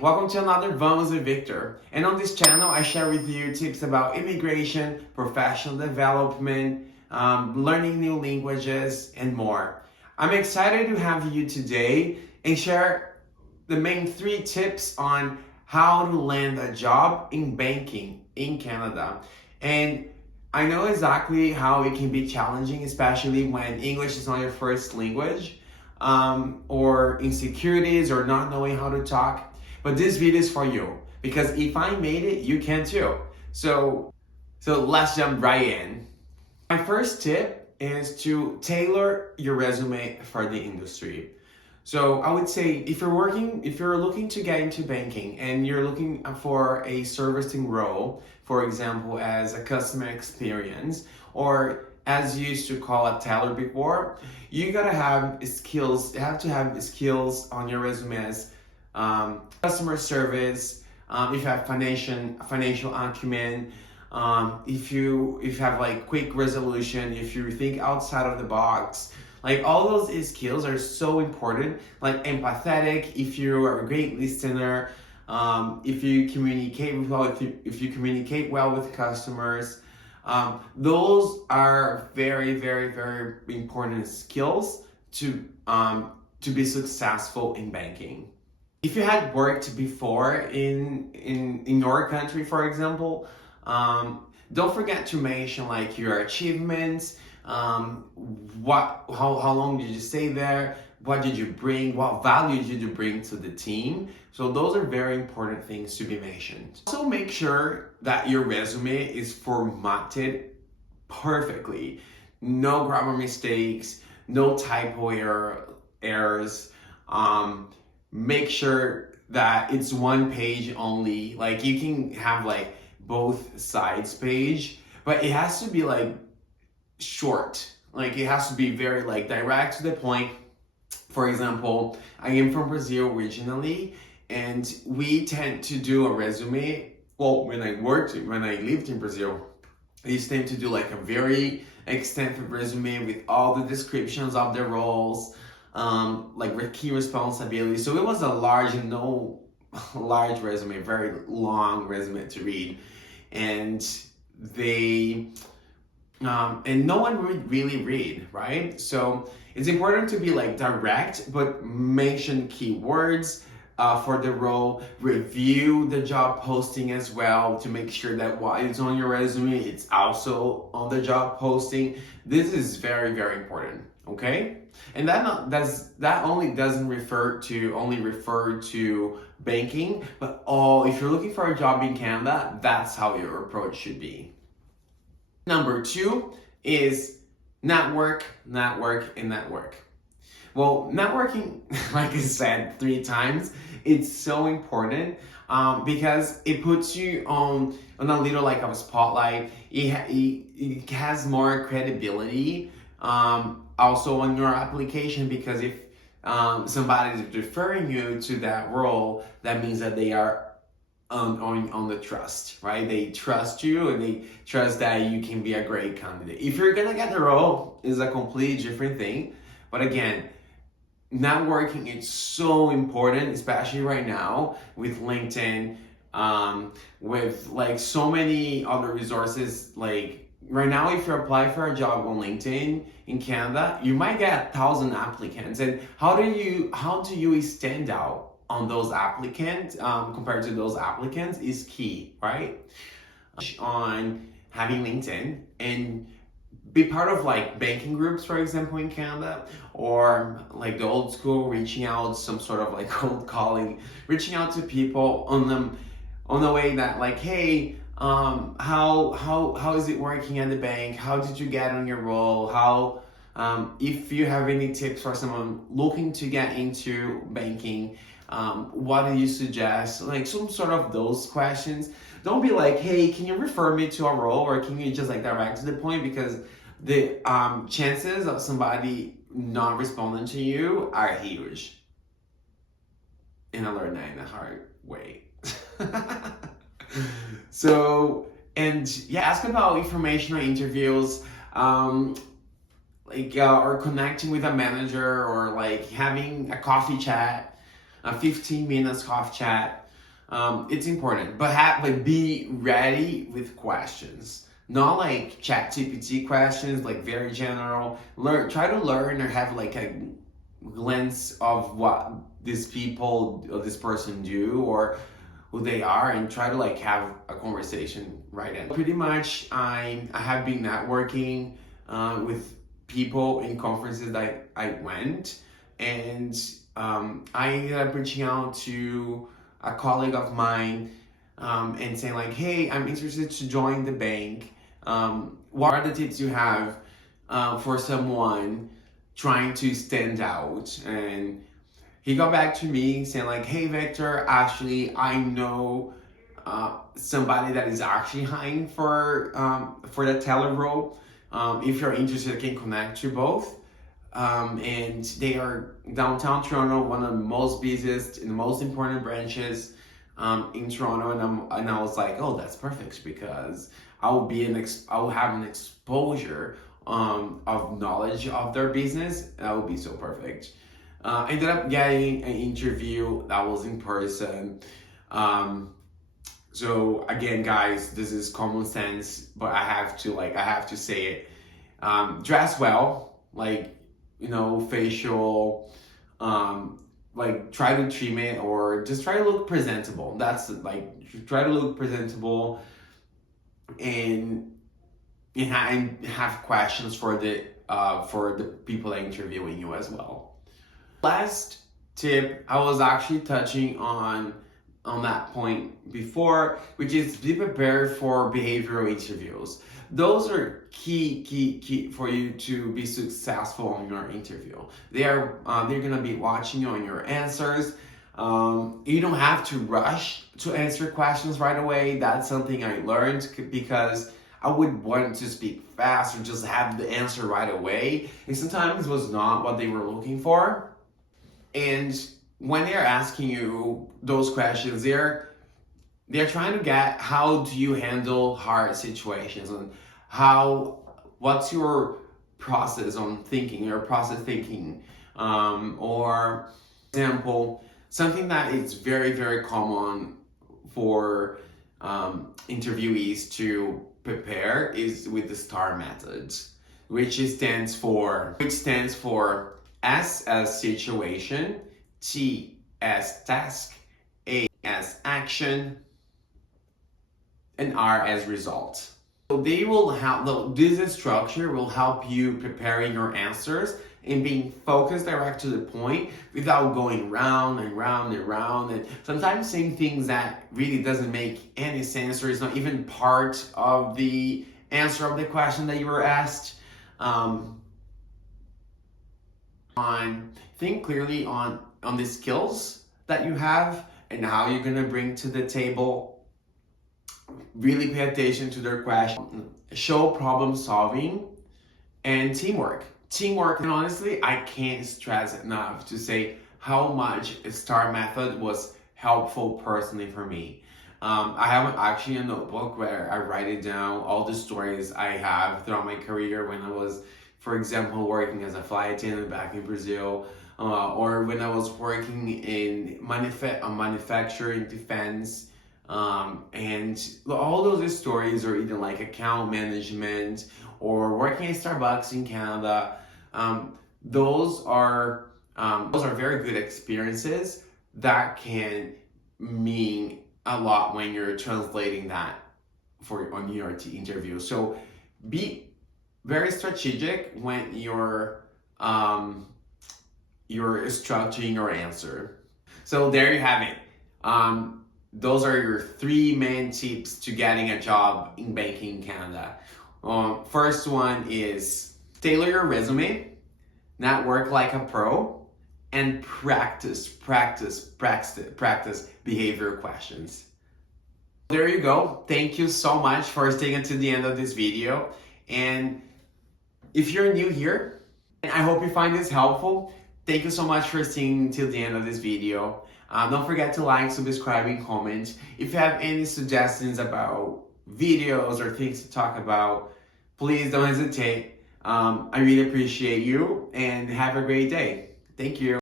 Welcome to another Vamos with Victor. And on this channel, I share with you tips about immigration, professional development, learning new languages, and more. I'm excited to have you today and share the main 3 tips on how to land a job in banking in Canada. And I know exactly how it can be challenging, especially when English is not your first language, or insecurities or not knowing how to talk. But this video is for you because if I made it, you can too. So let's jump right in. My first tip is to tailor your resume for the industry. So I would say if you're looking to get into banking and you're looking for a servicing role, for example, as a customer experience, or as you used to call it teller before, you gotta have skills. You have to have skills on your resume as customer service. If you have financial acumen, if you have like quick resolution, if you think outside of the box, like all those skills are so important. Like empathetic, if you are a great listener, if you communicate well, if you communicate well with customers, those are very, very, very important skills to be successful in banking. If you had worked before in your country, for example, don't forget to mention like your achievements. How long did you stay there? What did you bring? What value did you bring to the team? So those are very important things to be mentioned. Also, make sure that your resume is formatted perfectly. No grammar mistakes, no typo errors. Make sure that it's one page only. Like you can have like both sides page, but it has to be like short. Like it has to be very like direct to the point. For example, I am from Brazil originally, and we tend to do a resume. Well, when I lived in Brazil, I used to do like a very extensive resume with all the descriptions of the roles, like key responsibilities. So it was a large resume, very long resume to read, and and no one would really read, right? So it's important to be like direct, but mention keywords for the role. Review the job posting as well to make sure that what is on your resume, it's also on the job posting. This is very, very important. Okay, and that only doesn't refer to banking, but if you're looking for a job in Canada, that's how your approach should be. Number 2 is network, and network. Well, networking, like I said 3 times, it's so important because it puts you on a little like of a spotlight. It has more credibility also on your application, because if somebody is referring you to that role, that means that they are on the trust, right? They trust you and they trust that you can be a great candidate. If you're gonna get the role, is a completely different thing. But again, networking is so important, especially right now with LinkedIn, with like so many other resources. Like right now, if you apply for a job on LinkedIn in Canada, you might get 1,000 applicants. And how do you stand out on those applicants compared to those applicants is key, right? On having LinkedIn and be part of like banking groups, for example, in Canada, or like the old school, reaching out, some sort of like cold calling, reaching out to people on the way that like, hey, how is it working at the bank? How did you get on your role? If you have any tips for someone looking to get into banking, what do you suggest? Like some sort of those questions. Don't be like, hey, can you refer me to a role, or can you just like direct to the point, because the chances of somebody not responding to you are huge. And I learned that in a hard way. So, and yeah, ask about informational interviews, or connecting with a manager, or like having a coffee chat, a 15 minutes coffee chat. It's important, but be ready with questions. Not like ChatGPT questions, like very general. Try to learn or have like a glance of what these people or this person do or who they are, and try to like have a conversation right in. Pretty much, I have been networking with people in conferences that I went, and I ended up reaching out to a colleague of mine and saying like, hey, I'm interested to join the bank. What are the tips you have for someone trying to stand out? And he got back to me saying like, hey Victor, actually I know somebody that is actually hiring for the teller role. If you're interested, I can connect you both. And they are downtown Toronto, one of the most busiest and most important branches in Toronto. And I was like, oh, that's perfect, because I will have an exposure of knowledge of their business. That would be so perfect. I ended up getting an interview that was in person. So again, guys, this is common sense, but I have to say it. Dress well, like, facial, like try to trim it, or just try to look presentable. That's like, try to look presentable, and and have questions for the people that are interviewing you as well. Last tip, I was actually touching on that point before, which is be prepared for behavioral interviews. Those are key for you to be successful in your interview. They're gonna be watching you on your answers. You don't have to rush to answer questions right away. That's something I learned, because I would want to speak fast or just have the answer right away, and sometimes it was not what they were looking for. And when they're asking you those questions, they're trying to get how do you handle hard situations, and what's your process on thinking, your process thinking, or example, something that is very, very common for interviewees to prepare is with the STAR method, which stands for S as situation, T as task, A as action, and R as result. So they will help. This structure will help you preparing your answers and being focused, direct to the point, without going round and round and round, and sometimes saying things that really doesn't make any sense, or is not even part of the answer of the question that you were asked. Think clearly on the skills that you have and how you're gonna bring to the table. Really pay attention to their question. Show problem solving and teamwork. And honestly, I can't stress enough to say how much a STAR method was helpful personally for me. I have actually a notebook where I write it down, all the stories I have throughout my career, when I was, for example, working as a flight attendant back in Brazil, or when I was working in manufacturing, defense, and all those stories, or either like account management or working at Starbucks in Canada. Those are very good experiences that can mean a lot when you're translating that on your interview. So be very strategic when you're structuring your answer. So there you have it. Those are your 3 main tips to getting a job in banking in Canada. First one is tailor your resume, network like a pro, and practice behavioral questions. There you go. Thank you so much for staying to the end of this video. And if you're new here, I hope you find this helpful. Thank you so much for staying till the end of this video. Don't forget to like, subscribe, and comment. If you have any suggestions about videos or things to talk about, please don't hesitate. I really appreciate you, and have a great day. Thank you.